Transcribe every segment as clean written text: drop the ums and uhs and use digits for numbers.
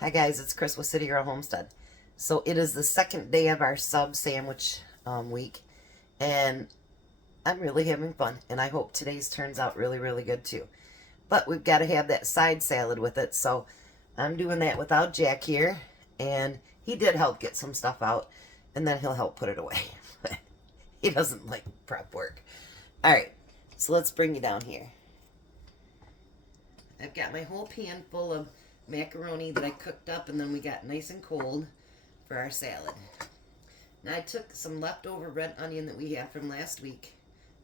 Hi guys, it's Chris with Citygirlhomestead. So it is the second day of our sub sandwich week, and I'm really having fun, and I hope today's turns out really good too. But we've got to have that side salad with it, so I'm doing that without Jack here, and he did help get some stuff out, and then he'll help put it away. He doesn't like prep work. Alright, so let's bring you down here. I've got my whole pan full of macaroni that I cooked up, and then we got nice and cold for our salad. Now I took some leftover red onion that we had from last week,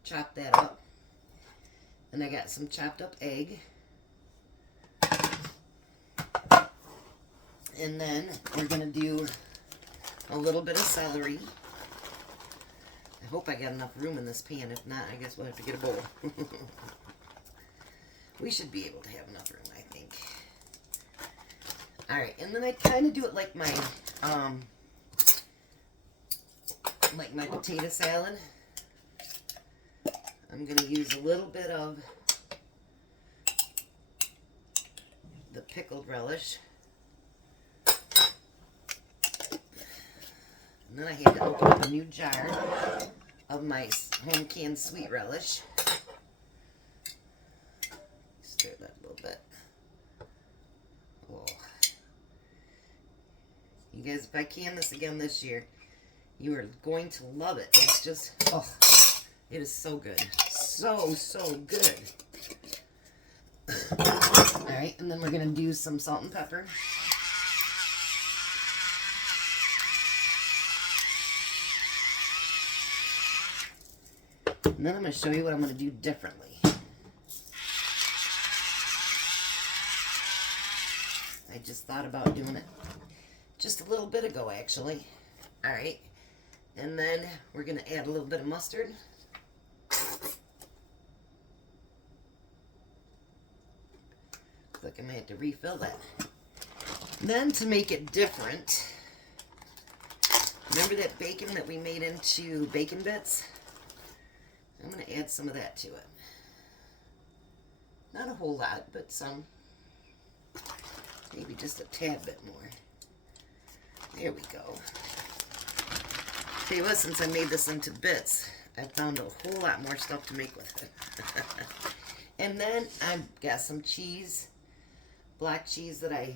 chopped that up, and I got some chopped up egg, and then we're going to do a little bit of celery. I hope I got enough room in this pan. If not, I guess we'll have to get a bowl. We should be able to have enough room, I think. Alright, and then I kind of do it like my potato salad. I'm going to use a little bit of the pickled relish. And then I had to open up a new jar of my home canned sweet relish. Stir that a little bit. Oh. You guys, if I can this again this year, you are going to love it. It's just, oh, it is so good. So good. Alright, and then we're going to do some salt and pepper. And then I'm going to show you what I'm going to do differently. I just thought about doing it just a little bit ago, actually. Alright. And then we're going to add a little bit of mustard. Looks like I may have to refill that. Then to make it different, remember that bacon that we made into bacon bits? I'm going to add some of that to it. Not a whole lot, but some. Maybe just a tad bit more. There we go. Tell you what, since I made this into bits, I found a whole lot more stuff to make with it. And then I've got some cheese, black cheese that I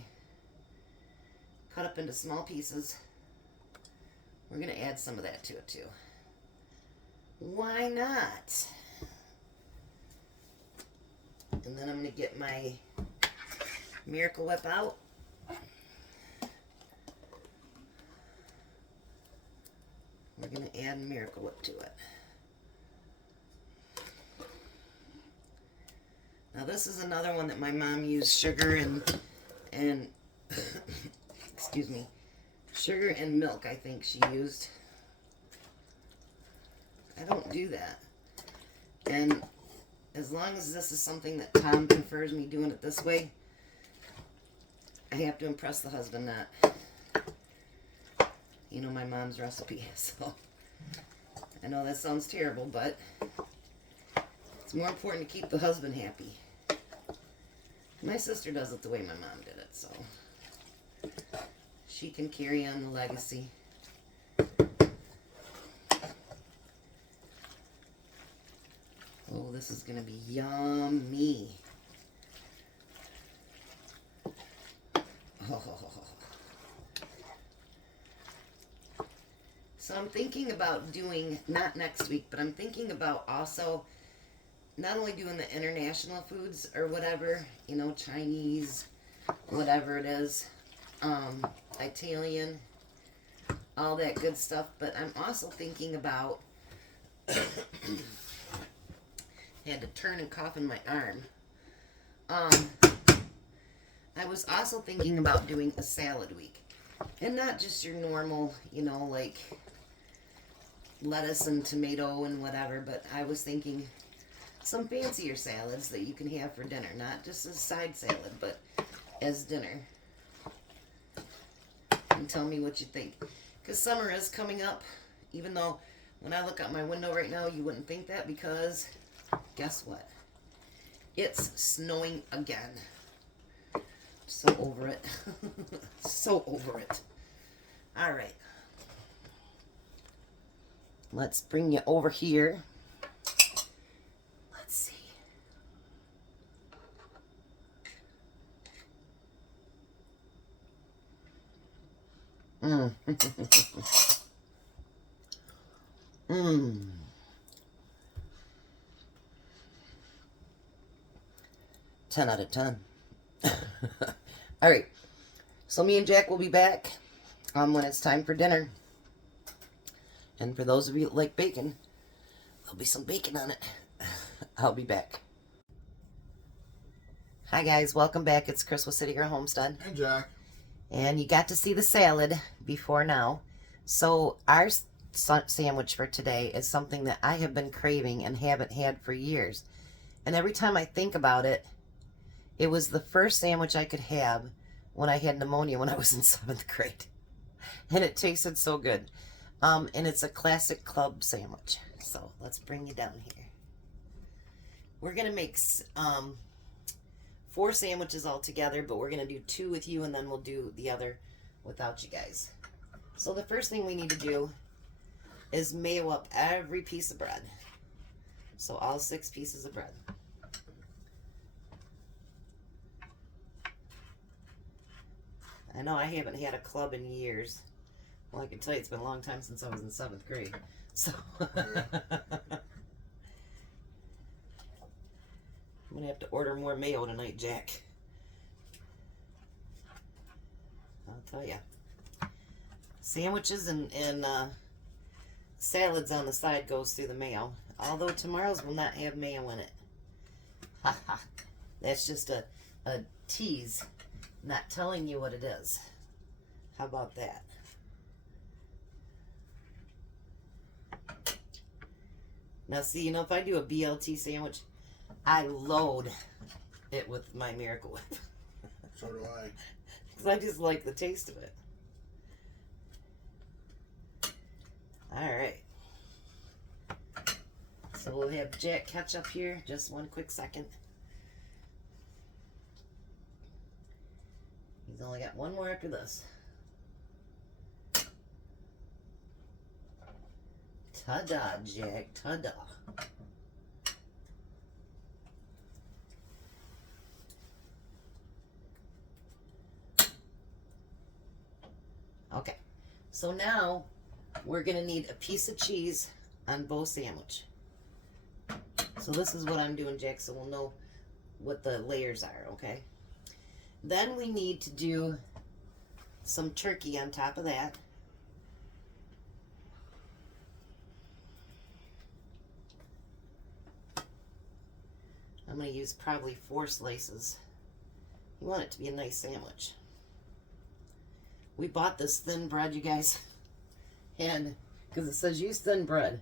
cut up into small pieces. We're going to add some of that to it too. Why not? And then I'm going to get my Miracle Whip out. We're going to add Miracle Whip to it. Now this is another one that my mom used sugar and excuse me, sugar and milk, I think she used. I don't do that. And as long as this is something that Tom prefers me doing it this way, I have to impress the husband that, you know, my mom's recipe. So I know that sounds terrible, but it's more important to keep the husband happy. My sister does it the way my mom did it, so she can carry on the legacy. Oh, this is going to be yummy. Oh. So I'm thinking about doing, not next week, but I'm thinking about also not only doing the international foods or whatever, you know, Chinese, whatever it is, Italian, all that good stuff, but I'm also thinking about had to turn and cough in my arm. I was also thinking about doing a salad week. And not just your normal, you know, like lettuce and tomato and whatever, but I was thinking some fancier salads that you can have for dinner. Not just as side salad, but as dinner. And tell me what you think. Because summer is coming up, even though when I look out my window right now, you wouldn't think that, because guess what? It's snowing again. So over it. So over it. All right. Let's bring you over here. Let's see. Mmm. Mmm. 10 out of 10. All right. So me and Jack will be back when it's time for dinner. And for those of you that like bacon, there'll be some bacon on it. I'll be back. Hi guys, welcome back. It's Chris with City Girl Homestead. Hey Jack. And you got to see the salad before now. So our sandwich for today is something that I have been craving and haven't had for years. And every time I think about it, it was the first sandwich I could have when I had pneumonia when I was in 7th grade. And it tasted so good. And it's a classic club sandwich. So let's bring you down here. We're going to make 4 sandwiches all together, but we're going to do 2 with you and then we'll do the other without you guys. So the first thing we need to do is mayo up every piece of bread. So all 6 pieces of bread. I know I haven't had a club in years. Well, I can tell you it's been a long time since I was in 7th grade. So I'm going to have to order more mayo tonight, Jack. I'll tell you. Sandwiches and salads on the side goes through the mayo. Although tomorrow's will not have mayo in it. Ha ha. That's just a tease. Not telling you what it is. How about that? Now see, you know, if I do a BLT sandwich, I load it with my Miracle Whip. So do I. Because I just like the taste of it. Alright. So we'll have Jack catch up here. Just one quick second. He's only got one more after this. Ta-da, Jack. Ta-da. Okay. So now we're going to need a piece of cheese on both sandwich. So this is what I'm doing, Jack, so we'll know what the layers are, okay? Then we need to do some turkey on top of that. I'm going to use probably 4 slices. You want it to be a nice sandwich. We bought this thin bread, you guys. And because it says use thin bread.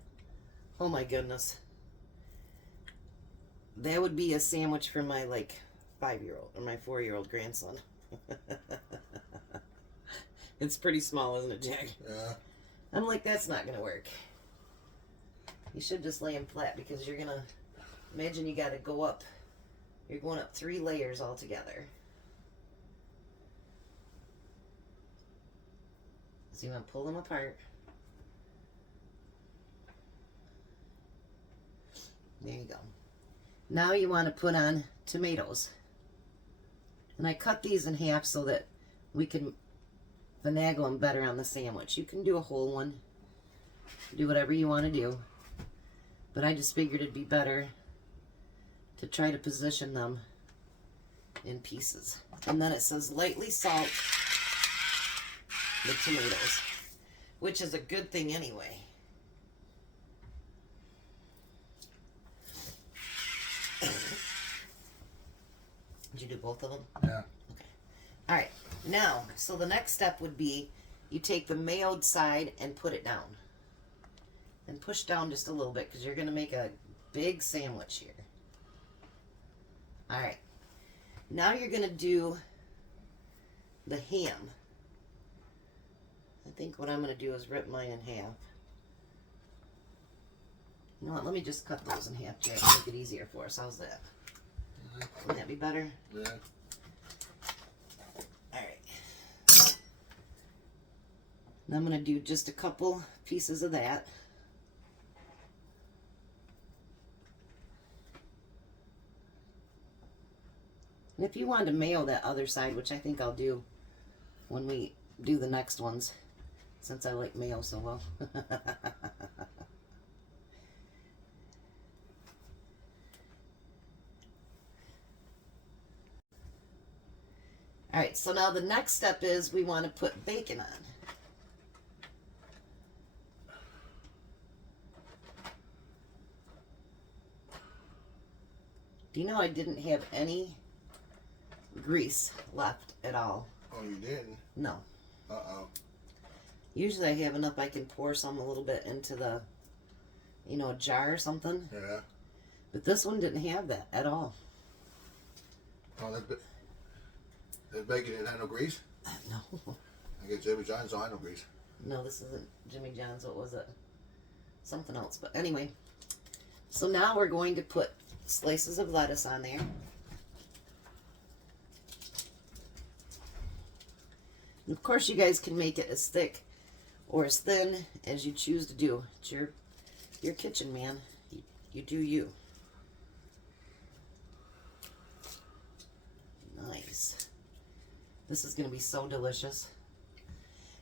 Oh my goodness. That would be a sandwich for my 5-year-old or my 4-year-old grandson. It's pretty small, isn't it, Jack? Yeah. I'm like, that's not going to work. You should just lay them flat because you're going to, imagine you got to go up. You're going up 3 layers altogether. So you want to pull them apart. There you go. Now you want to put on tomatoes. And I cut these in half so that we can finagle them better on the sandwich. You can do a whole one. Do whatever you want to do. But I just figured it'd be better to try to position them in pieces. And then it says lightly salt the tomatoes, which is a good thing anyway. Did you do both of them? Yeah. Okay. All right. Now, so the next step would be you take the mayoed side and put it down. And push down just a little bit because you're going to make a big sandwich here. All right. Now you're going to do the ham. I think what I'm going to do is rip mine in half. You know what? Let me just cut those in half, Jack. Make it easier for us. How's that? Wouldn't that be better? Yeah. And I'm going to do just a couple pieces of that. And if you wanted to mayo that other side, which I think I'll do when we do the next ones, since I like mayo so well. All right, so now the next step is we want to put bacon on. Do you know I didn't have any grease left at all? Oh, you didn't? No. Uh-oh. Usually I have enough I can pour some a little bit into the, you know, a jar or something. Yeah. But this one didn't have that at all. Oh, that bacon didn't have no grease? No. I guess Jimmy John's don't have no grease. No, this isn't Jimmy John's. What was it? Something else. But anyway, so now we're going to put slices of lettuce on there. And of course, you guys can make it as thick or as thin as you choose to do. It's your kitchen, man. You do you. Nice. This is going to be so delicious.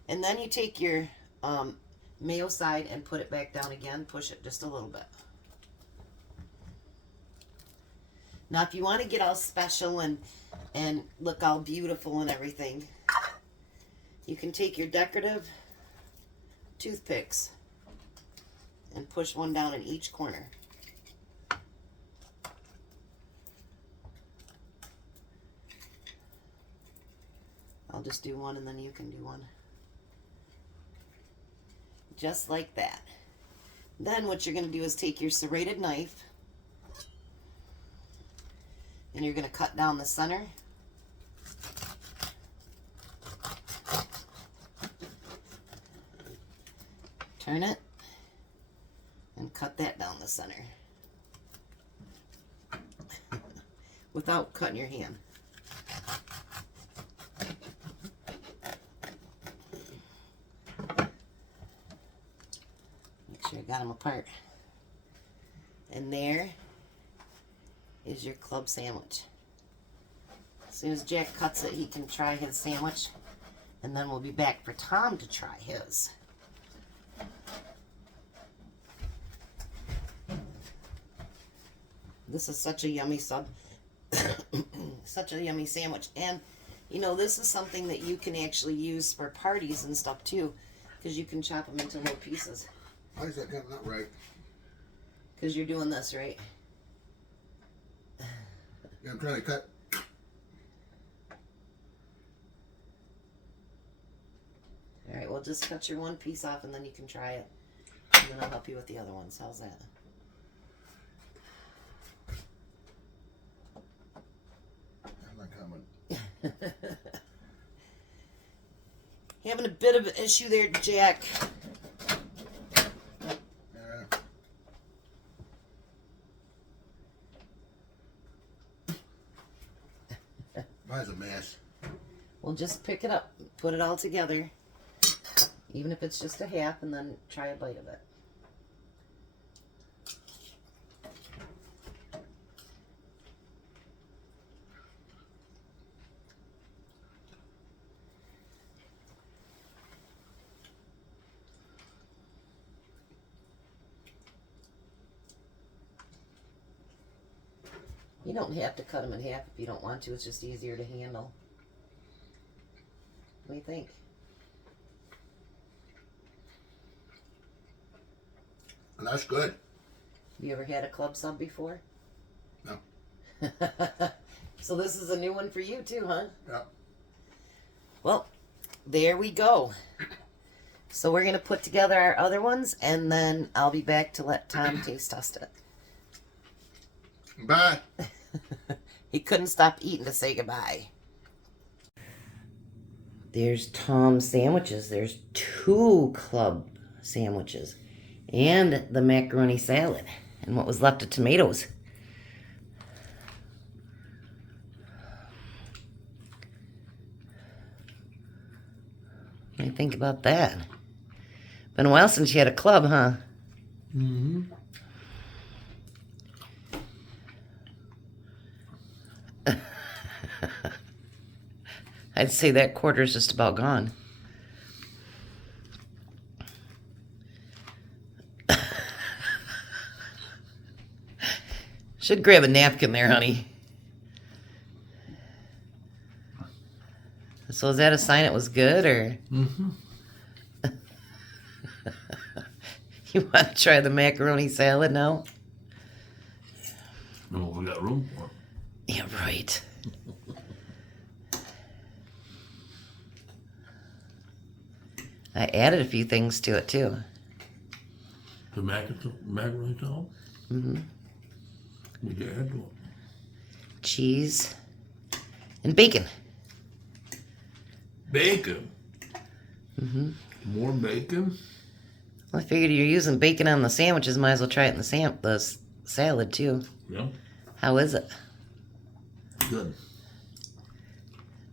And then you take your mayo side and put it back down again. Push it just a little bit. Now, if you want to get all special and look all beautiful and everything, you can take your decorative toothpicks and push one down in each corner. I'll just do one and then you can do one. Just like that. Then what you're going to do is take your serrated knife and you're going to cut down the center. Turn it and cut that down the center without cutting your hand. Make sure I got them apart. And there is your club sandwich. As soon as Jack cuts it, he can try his sandwich, and then we'll be back for Tom to try his. This is such a yummy such a yummy sandwich. And, you know, this is something that you can actually use for parties and stuff, too, because you can chop them into little pieces. Why is that coming out right? Because you're doing this, right? Yeah, I'm trying to cut. All right, well, just cut your one piece off, and then you can try it. And then I'll help you with the other ones. How's that? I'm not coming. Having a bit of an issue there, Jack. Yeah. Mine's a mess. Well, just pick it up, put it all together, even if it's just a half, and then try a bite of it. You don't have to cut them in half if you don't want to. It's just easier to handle. What do you think? And that's good. Have you ever had a club sub before? No. So this is a new one for you too, huh? Yeah. Well, there we go. So we're going to put together our other ones, and then I'll be back to let Tom taste test it. Bye. He couldn't stop eating to say goodbye. There's Tom's sandwiches. There's 2 club sandwiches. And the macaroni salad. And what was left of tomatoes. What do you think about that? Been a while since you had a club, huh? Mm-hmm. I'd say that quarter's just about gone. Should grab a napkin there, honey. So is that a sign it was good, or? Mm-hmm. You want to try the macaroni salad now? No, we got room for it. Yeah, right. I added a few things to it, too. The macaroni salad? Mm-hmm. We can add to it. Cheese and bacon. Bacon? Mm-hmm. More bacon? Well, I figured you're using bacon on the sandwiches. Might as well try it in the salad, too. Yeah. How is it? Good.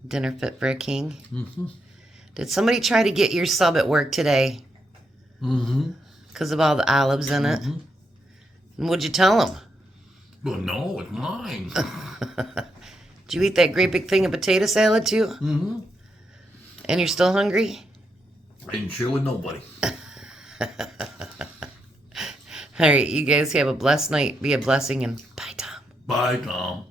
Dinner fit for a king? Mm-hmm. Did somebody try to get your sub at work today? Mm-hmm. Because of all the olives in it? Mm-hmm. And what'd you tell them? Well, no, it's mine. Did you eat that great big thing of potato salad, too? Mm-hmm. And you're still hungry? I didn't share with nobody. All right, you guys have a blessed night. Be a blessing, and bye, Tom. Bye, Tom.